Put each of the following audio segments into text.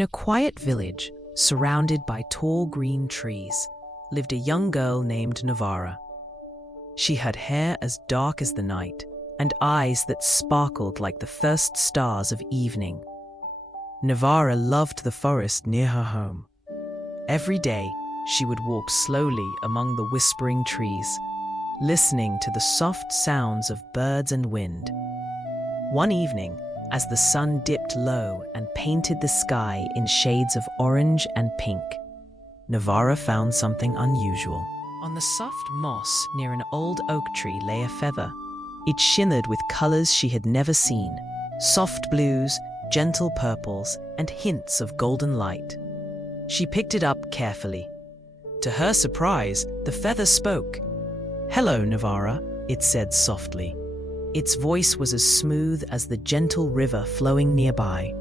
In a quiet village, surrounded by tall green trees, lived a young girl named Nivara. She had hair as dark as the night and eyes that sparkled like the first stars of evening. Nivara loved the forest near her home. Every day, she would walk slowly among the whispering trees, listening to the soft sounds of birds and wind. One evening, as the sun dipped low and painted the sky in shades of orange and pink, Nivara found something unusual. On the soft moss near an old oak tree lay a feather. It shimmered with colors she had never seen, soft blues, gentle purples, and hints of golden light. She picked it up carefully. To her surprise, the feather spoke. "Hello, Nivara," it said softly. Its voice was as smooth as the gentle river flowing nearby.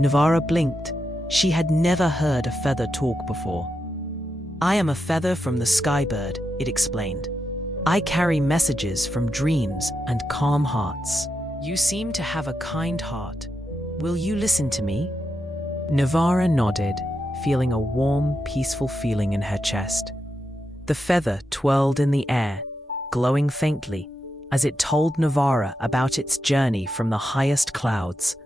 Nivara blinked. She had never heard a feather talk before. "I am a feather from the skybird," it explained. "I carry messages from dreams and calm hearts. You seem to have a kind heart. Will you listen to me?" Nivara nodded, feeling a warm, peaceful feeling in her chest. The feather twirled in the air, glowing faintly, as it told Nivara about its journey from the highest clouds.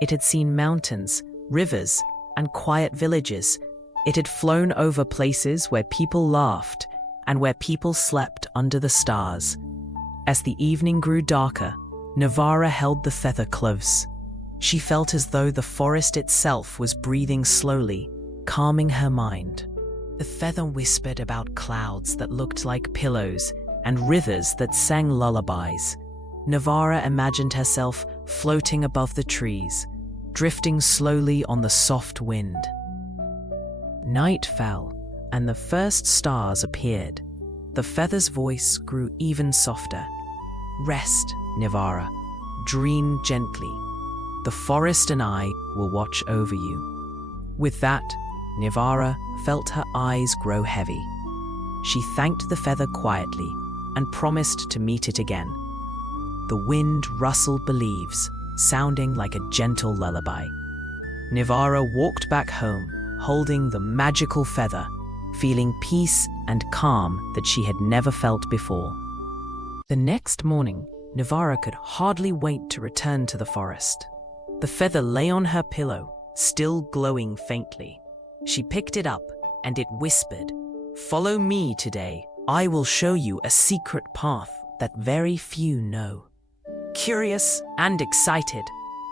It had seen mountains, rivers, and quiet villages. It had flown over places where people laughed and where people slept under the stars. As the evening grew darker, Nivara held the feather close. She felt as though the forest itself was breathing slowly, calming her mind. The feather whispered about clouds that looked like pillows and rivers that sang lullabies. Nivara imagined herself floating above the trees, drifting slowly on the soft wind. Night fell, and the first stars appeared. The feather's voice grew even softer. "Rest, Nivara. Dream gently. The forest and I will watch over you." With that, Nivara felt her eyes grow heavy. She thanked the feather quietly and promised to meet it again. The wind rustled the leaves, sounding like a gentle lullaby. Nivara walked back home, holding the magical feather, feeling peace and calm that she had never felt before. The next morning, Nivara could hardly wait to return to the forest. The feather lay on her pillow, still glowing faintly. She picked it up, and it whispered, "Follow me today. I will show you a secret path that very few know." Curious and excited,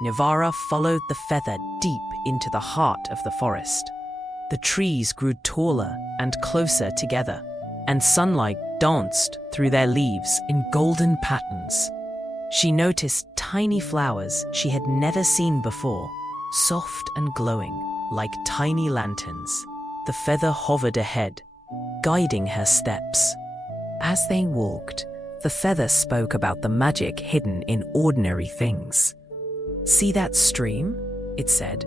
Nivara followed the feather deep into the heart of the forest. The trees grew taller and closer together, and sunlight danced through their leaves in golden patterns. She noticed tiny flowers she had never seen before, soft and glowing like tiny lanterns. The feather hovered ahead, guiding her steps. As they walked, the feather spoke about the magic hidden in ordinary things. "See that stream?" it said.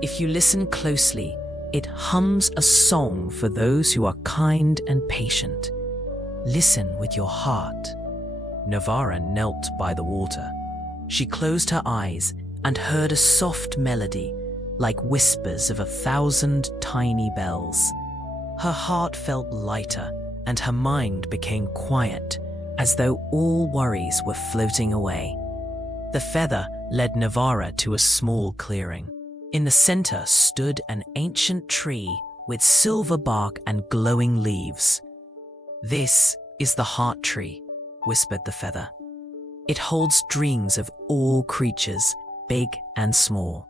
"If you listen closely, it hums a song for those who are kind and patient. Listen with your heart." Nivara knelt by the water. She closed her eyes and heard a soft melody, like whispers of 1,000 tiny bells. Her heart felt lighter and her mind became quiet, as though all worries were floating away. The feather led Nivara to a small clearing. In the center stood an ancient tree with silver bark and glowing leaves. "This is the heart tree," whispered the feather. "It holds dreams of all creatures, big and small.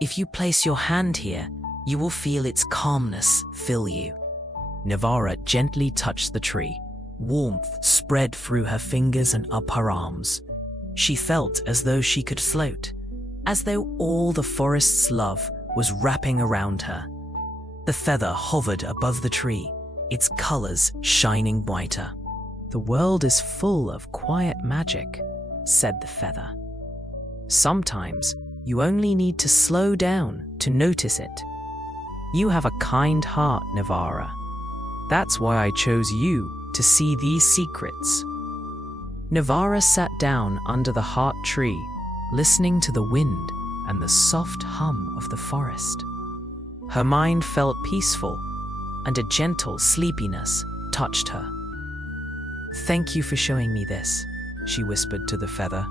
If you place your hand here, you will feel its calmness fill you." Nivara gently touched the tree. Warmth spread through her fingers and up her arms. She felt as though she could float, as though all the forest's love was wrapping around her. The feather hovered above the tree, its colors shining brighter. "The world is full of quiet magic," said the feather. "Sometimes you only need to slow down to notice it. You have a kind heart, Nivara. That's why I chose you to see these secrets." Nivara sat down under the heart tree, listening to the wind and the soft hum of the forest. Her mind felt peaceful, and a gentle sleepiness touched her. "Thank you for showing me this," she whispered to the feather.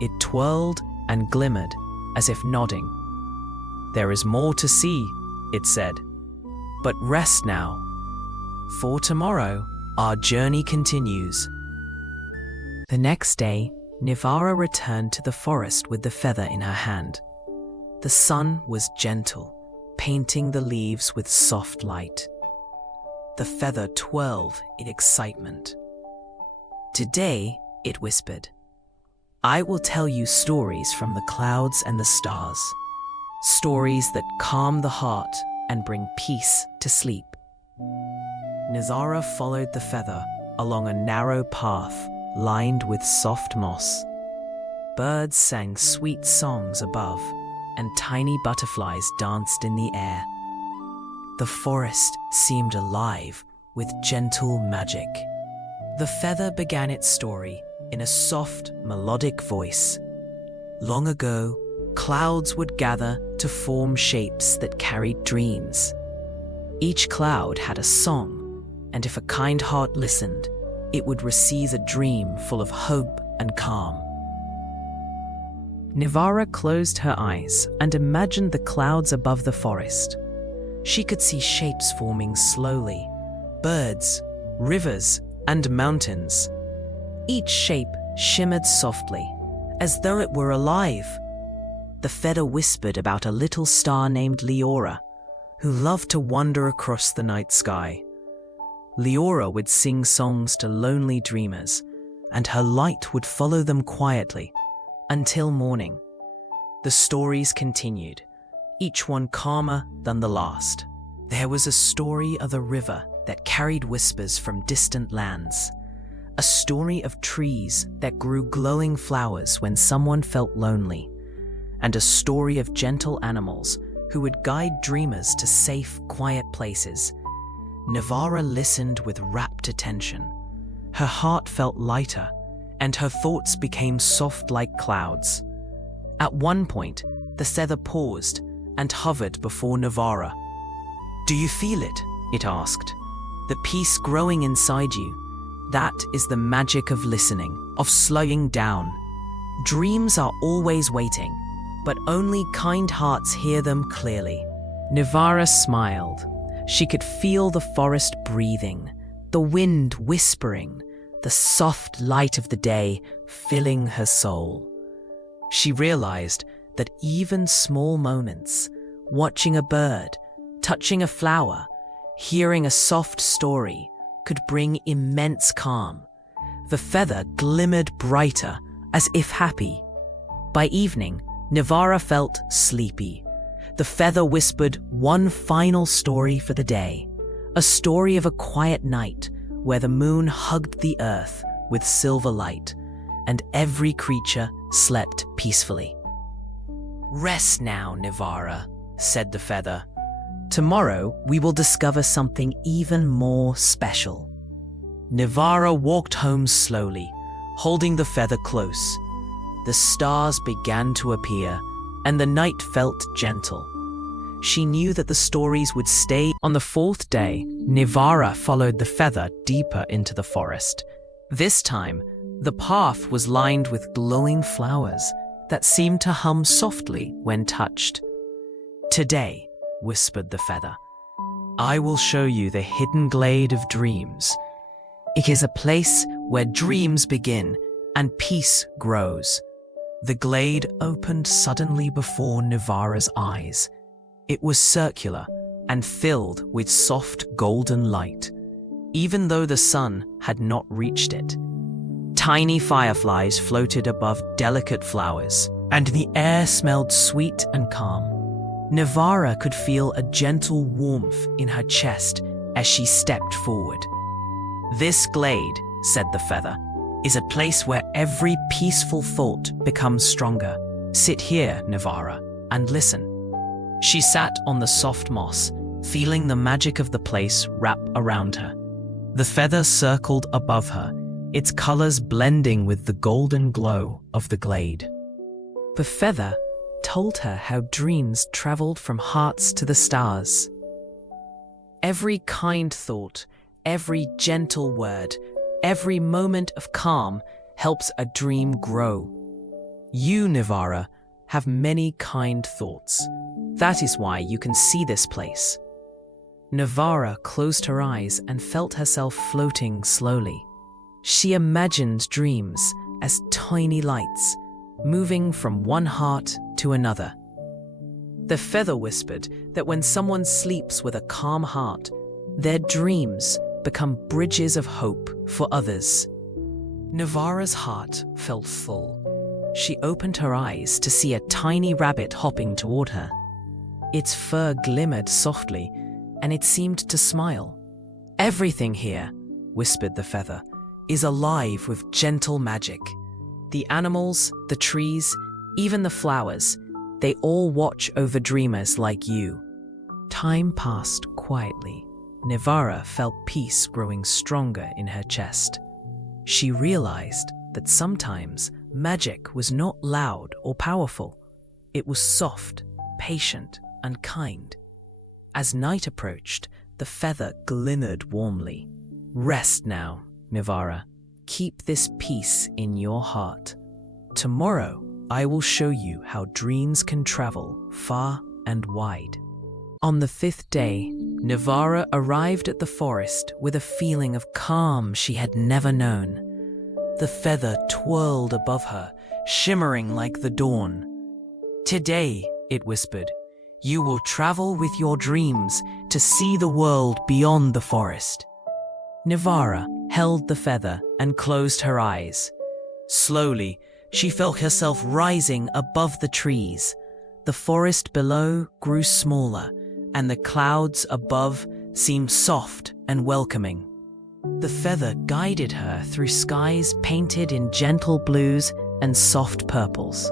It twirled and glimmered, as if nodding. "There is more to see," it said. "But rest now. For tomorrow, our journey continues." The next day, Nivara returned to the forest with the feather in her hand. The sun was gentle, painting the leaves with soft light. The feather twirled in excitement. "Today," it whispered, "I will tell you stories from the clouds and the stars. Stories that calm the heart and bring peace to sleep." Nivara followed the feather along a narrow path lined with soft moss. Birds sang sweet songs above, and tiny butterflies danced in the air. The forest seemed alive with gentle magic. The feather began its story in a soft, melodic voice. Long ago, clouds would gather to form shapes that carried dreams. Each cloud had a song, and if a kind heart listened, it would receive a dream full of hope and calm. Nivara closed her eyes and imagined the clouds above the forest. She could see shapes forming slowly: birds, rivers, and mountains. Each shape shimmered softly, as though it were alive. The feather whispered about a little star named Leora, who loved to wander across the night sky. Leora would sing songs to lonely dreamers, and her light would follow them quietly until morning. The stories continued, each one calmer than the last. There was a story of a river that carried whispers from distant lands, a story of trees that grew glowing flowers when someone felt lonely, and a story of gentle animals who would guide dreamers to safe, quiet places. Nivara listened with rapt attention. Her heart felt lighter, and her thoughts became soft like clouds. At one point, the feather paused and hovered before Nivara. "Do you feel it?" it asked. "The peace growing inside you? That is the magic of listening, of slowing down. Dreams are always waiting, but only kind hearts hear them clearly." Nivara smiled. She could feel the forest breathing, the wind whispering, the soft light of the day filling her soul. She realized that even small moments, watching a bird, touching a flower, hearing a soft story, could bring immense calm. The feather glimmered brighter, as if happy. By evening, Nivara felt sleepy. The feather whispered one final story for the day, a story of a quiet night where the moon hugged the earth with silver light, and every creature slept peacefully. "Rest now, Nivara," said the feather. "Tomorrow we will discover something even more special." Nivara walked home slowly, holding the feather close. The stars began to appear, and the night felt gentle. She knew that the stories would stay. On the fourth day, Nivara followed the feather deeper into the forest. This time, the path was lined with glowing flowers that seemed to hum softly when touched. "Today," whispered the feather, "I will show you the Hidden Glade of Dreams. It is a place where dreams begin and peace grows." The glade opened suddenly before Nivara's eyes. It was circular and filled with soft golden light, even though the sun had not reached it. Tiny fireflies floated above delicate flowers, and the air smelled sweet and calm. Nivara could feel a gentle warmth in her chest as she stepped forward. "This glade," said the feather, "is a place where every peaceful thought becomes stronger. Sit here, Nivara, and listen." She sat on the soft moss, feeling the magic of the place wrap around her. The feather circled above her, its colors blending with the golden glow of the glade. The feather told her how dreams traveled from hearts to the stars. Every kind thought, every gentle word, every moment of calm helps a dream grow. You, Nivara, have many kind thoughts. That is why you can see this place. Nivara closed her eyes and felt herself floating slowly. She imagined dreams as tiny lights, moving from one heart to another. The feather whispered that when someone sleeps with a calm heart, their dreams become bridges of hope for others. Nivara's heart felt full. She opened her eyes to see a tiny rabbit hopping toward her. Its fur glimmered softly, and it seemed to smile. "Everything here," whispered the feather, "is alive with gentle magic. The animals, the trees, even the flowers, they all watch over dreamers like you." Time passed quietly. Nivara felt peace growing stronger in her chest. She realized that sometimes magic was not loud or powerful. It was soft, patient, and kind. As night approached, the feather glimmered warmly. "Rest now, Nivara. Keep this peace in your heart. Tomorrow, I will show you how dreams can travel far and wide." On the 5th day, Nivara arrived at the forest with a feeling of calm she had never known. The feather twirled above her, shimmering like the dawn. "Today," it whispered, "you will travel with your dreams to see the world beyond the forest." Nivara held the feather and closed her eyes. Slowly, she felt herself rising above the trees. The forest below grew smaller, and the clouds above seemed soft and welcoming. The feather guided her through skies painted in gentle blues and soft purples.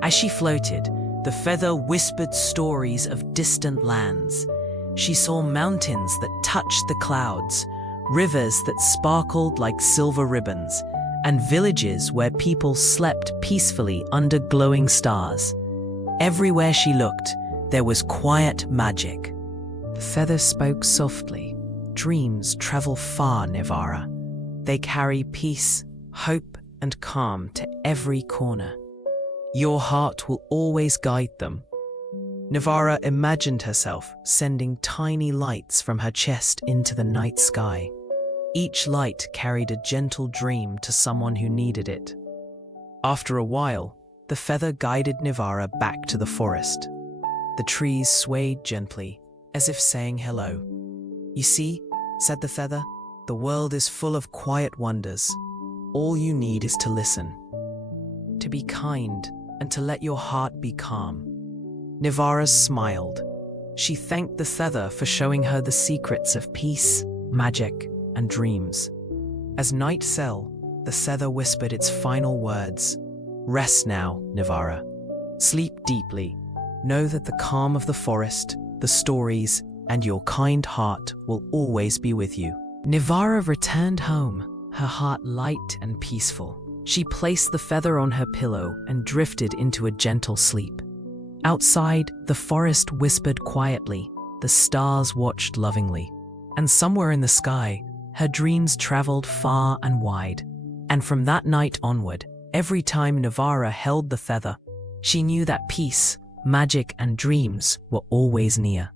As she floated, the feather whispered stories of distant lands. She saw mountains that touched the clouds, rivers that sparkled like silver ribbons, and villages where people slept peacefully under glowing stars. Everywhere she looked, there was quiet magic. The feather spoke softly. "Dreams travel far, Nivara. They carry peace, hope, and calm to every corner. Your heart will always guide them." Nivara imagined herself sending tiny lights from her chest into the night sky. Each light carried a gentle dream to someone who needed it. After a while, the feather guided Nivara back to the forest. The trees swayed gently, as if saying hello. "You see," said the feather, "the world is full of quiet wonders. All you need is to listen, to be kind, and to let your heart be calm." Nivara smiled. She thanked the feather for showing her the secrets of peace, magic, and dreams. As night fell, the feather whispered its final words. "Rest now, Nivara. Sleep deeply. Know that the calm of the forest, the stories, and your kind heart will always be with you." Nivara returned home, her heart light and peaceful. She placed the feather on her pillow and drifted into a gentle sleep. Outside, the forest whispered quietly, the stars watched lovingly, and somewhere in the sky, her dreams traveled far and wide. And from that night onward, every time Nivara held the feather, she knew that peace, magic, and dreams were always near.